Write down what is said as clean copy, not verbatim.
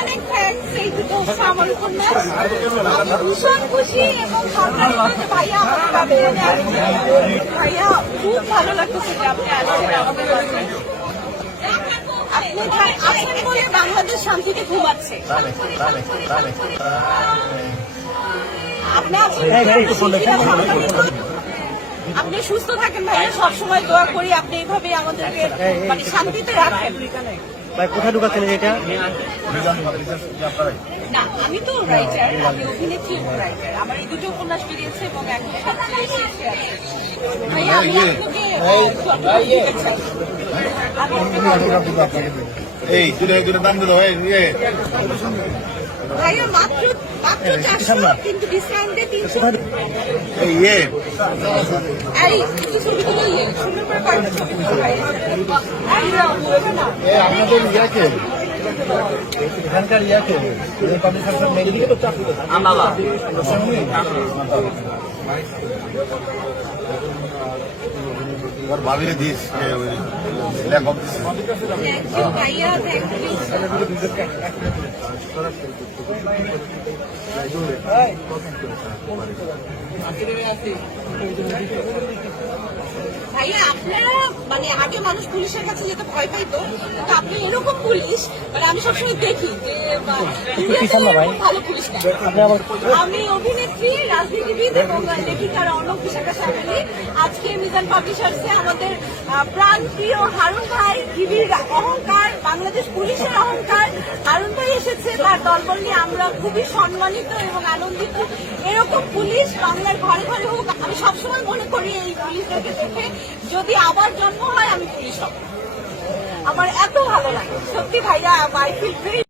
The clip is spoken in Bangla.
অনেক থ্যাঙ্কস এই দুটো আমার উপন্যাস। আমি ভীষণ খুশি এবং ভাইয়া আমাকে কাবিনে আসছে। ভাইয়া খুব ভালো লাগতেছে যে আপনি আসছেন আমাদের কাছে। আপনি আছেন বলে বাংলাদেশ শান্তিতে ঘুমাচ্ছে। আপনি আপনি সুস্থ থাকেন ভাইয়া, সবসময় দোয়া করি আপনি এইভাবে আমাদেরকে মানে শান্তিতে রাখেন। কোথায় ঢুকাচ্ছেন এটা? না, আমি তো রাইটার, আমি অভিনেত্রী রাইটার। আমার এই দুটো উপন্যাস বেরিয়েছে এবং এখন সবচেয়ে শীর্ষে আছে। ভাইয়া আমি আপনাকে এই দূরে দাম দিল ভাইয়া মাত্র 400, কিন্তু ডিসকাউন্টে 300। একটু ছবি তুলে সুন্দর করে কয়েকটা ছবি তুলে ভাইয়া। আপনাদের ইয়াকে এখানকার ইয়াকে পাবলিশার মেডিকেল তো চাপ ভাবিরে দিস লেখক ভাইয়া থ্যাংক ইউ। ভাইয়া আপনারা মানে আগে মানুষ পুলিশের কাছে যেতে ভয় পাইতো, কিন্তু আপনি এরকম পুলিশ মানে আমি সবসময় দেখি যে ভালো পুলিশ। আমি অভিনেত্রী, রাজনীতিবিদ এবং লেখিকা অর্ণব বিশাখা সামিলি। আজকে মিজান পাবলিশার্সে আমাদের প্রাণ প্রিয় হারুন ভাই, টিভির অহংকার, বাংলাদেশ পুলিশের অহংকার হারুন ভাই এসেছে। তার দলবল নিয়ে আমরা খুবই সম্মানিত এবং আনন্দিত। এরকম পুলিশ বাংলার ঘরে ঘরে হোক। আমি সবসময় মনে করি এই পুলিশদেরকে দেখে যদি আবার জন্ম হয় আমি পুলিশ হব। আমার এত ভালো লাগে সত্যি ভাইয়া। I feel very